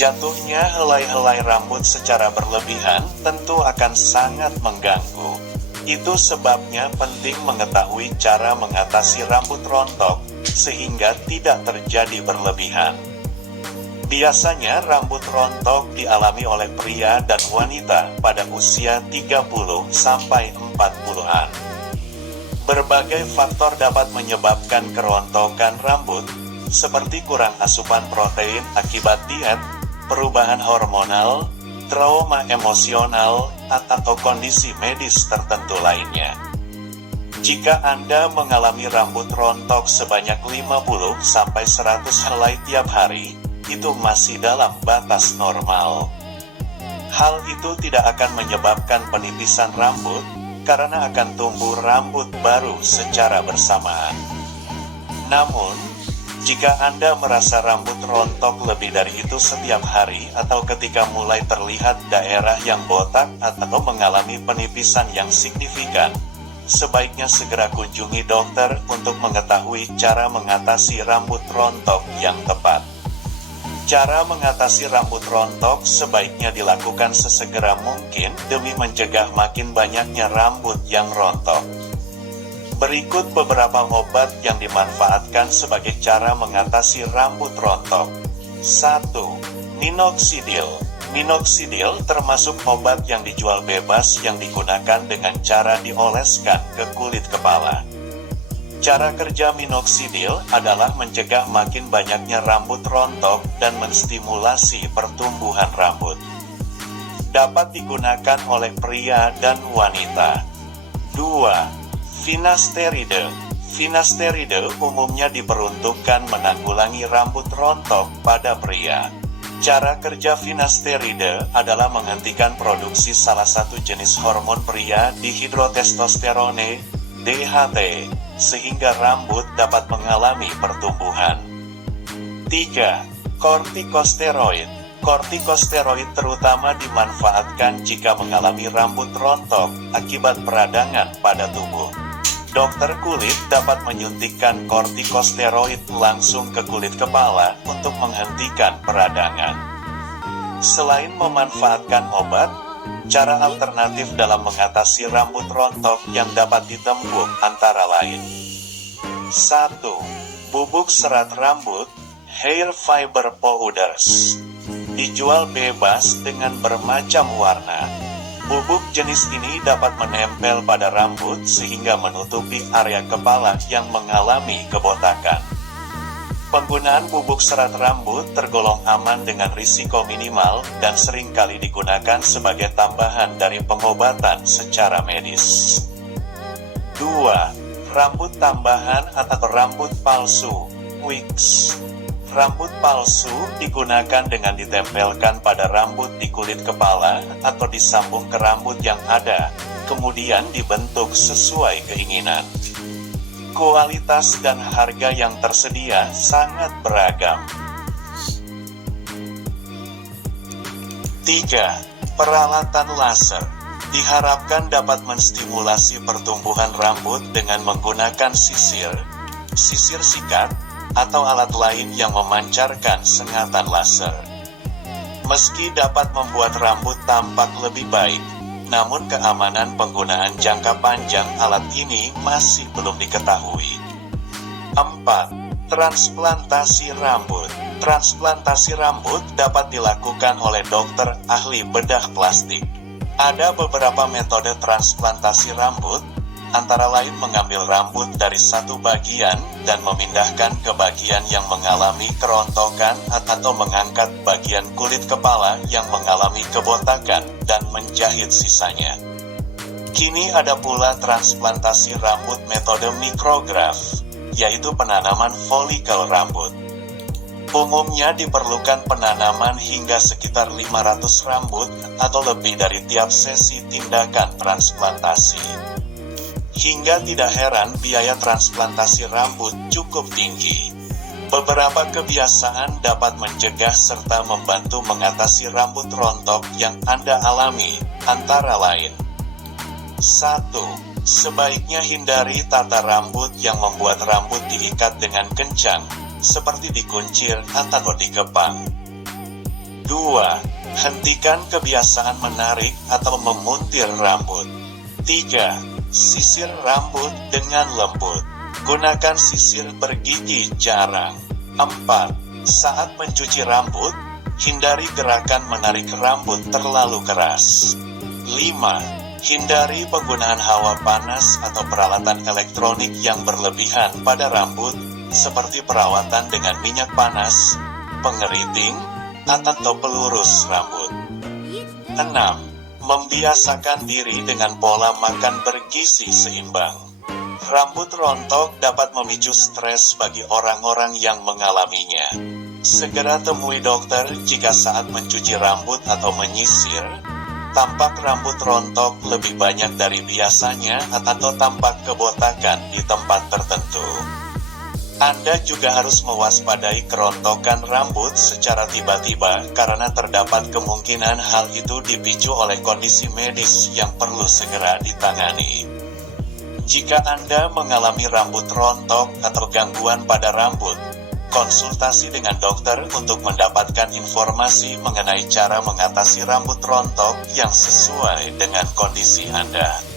Jatuhnya helai-helai rambut secara berlebihan tentu akan sangat mengganggu. Itu sebabnya penting mengetahui cara mengatasi rambut rontok, sehingga tidak terjadi berlebihan. Biasanya rambut rontok dialami oleh pria dan wanita pada usia 30-40-an. Berbagai faktor dapat menyebabkan kerontokan rambut, seperti kurang asupan protein akibat diet, perubahan hormonal, trauma emosional, atau kondisi medis tertentu lainnya. Jika Anda mengalami rambut rontok sebanyak 50-100 helai tiap hari, itu masih dalam batas normal. Hal itu tidak akan menyebabkan penipisan rambut, karena akan tumbuh rambut baru secara bersamaan. Namun, jika Anda merasa rambut rontok lebih dari itu setiap hari atau ketika mulai terlihat daerah yang botak atau mengalami penipisan yang signifikan, sebaiknya segera kunjungi dokter untuk mengetahui cara mengatasi rambut rontok yang tepat. Cara mengatasi rambut rontok sebaiknya dilakukan sesegera mungkin demi mencegah makin banyaknya rambut yang rontok. Berikut beberapa obat yang dimanfaatkan sebagai cara mengatasi rambut rontok. 1. Minoxidil. Minoxidil termasuk obat yang dijual bebas yang digunakan dengan cara dioleskan ke kulit kepala. Cara kerja minoxidil adalah mencegah makin banyaknya rambut rontok dan menstimulasi pertumbuhan rambut. Dapat digunakan oleh pria dan wanita. 2. Finasteride. Finasteride umumnya diperuntukkan menanggulangi rambut rontok pada pria. Cara kerja finasteride adalah menghentikan produksi salah satu jenis hormon pria, dihidrotestosterone, DHT, sehingga rambut dapat mengalami pertumbuhan. 3. Kortikosteroid. Kortikosteroid terutama dimanfaatkan jika mengalami rambut rontok akibat peradangan pada tubuh. Dokter kulit dapat menyuntikkan kortikosteroid langsung ke kulit kepala untuk menghentikan peradangan. Selain memanfaatkan obat, cara alternatif dalam mengatasi rambut rontok yang dapat ditempuh antara lain. 1. Bubuk serat rambut, hair fiber powders. Dijual bebas dengan bermacam warna. Bubuk jenis ini dapat menempel pada rambut sehingga menutupi area kepala yang mengalami kebotakan. Penggunaan bubuk serat rambut tergolong aman dengan risiko minimal dan seringkali digunakan sebagai tambahan dari pengobatan secara medis. 2. Rambut tambahan atau rambut palsu, wigs. Rambut palsu digunakan dengan ditempelkan pada rambut di kulit kepala atau disambung ke rambut yang ada, kemudian dibentuk sesuai keinginan. Kualitas dan harga yang tersedia sangat beragam. 3. Peralatan laser. Diharapkan dapat menstimulasi pertumbuhan rambut dengan menggunakan sisir sikat, atau alat lain yang memancarkan sengatan laser. Meski dapat membuat rambut tampak lebih baik, namun keamanan penggunaan jangka panjang alat ini masih belum diketahui. 4. Transplantasi rambut. Transplantasi rambut dapat dilakukan oleh dokter ahli bedah plastik. Ada beberapa metode transplantasi rambut, antara lain mengambil rambut dari satu bagian dan memindahkan ke bagian yang mengalami kerontokan atau mengangkat bagian kulit kepala yang mengalami kebotakan dan menjahit sisanya. Kini ada pula transplantasi rambut metode mikrograf, yaitu penanaman folikel rambut. Umumnya diperlukan penanaman hingga sekitar 500 rambut atau lebih dari tiap sesi tindakan transplantasi. Hingga tidak heran biaya transplantasi rambut cukup tinggi. Beberapa kebiasaan dapat mencegah serta membantu mengatasi rambut rontok yang Anda alami, antara lain. 1. Sebaiknya hindari tata rambut yang membuat rambut diikat dengan kencang, seperti dikuncir atau dikepang. 2. Hentikan kebiasaan menarik atau memuntir rambut. 3. Sisir rambut dengan lembut. Gunakan sisir bergigi jarang. 4. Saat mencuci rambut, hindari gerakan menarik rambut terlalu keras. 5. Hindari penggunaan hawa panas atau peralatan elektronik yang berlebihan pada rambut, seperti perawatan dengan minyak panas, pengeriting, atau pelurus rambut. 6. Membiasakan diri dengan pola makan bergizi seimbang. Rambut rontok dapat memicu stres bagi orang-orang yang mengalaminya. Segera temui dokter jika saat mencuci rambut atau menyisir, tampak rambut rontok lebih banyak dari biasanya atau tampak kebotakan di tempat tertentu. Anda juga harus mewaspadai kerontokan rambut secara tiba-tiba karena terdapat kemungkinan hal itu dipicu oleh kondisi medis yang perlu segera ditangani. Jika Anda mengalami rambut rontok atau gangguan pada rambut, konsultasi dengan dokter untuk mendapatkan informasi mengenai cara mengatasi rambut rontok yang sesuai dengan kondisi Anda.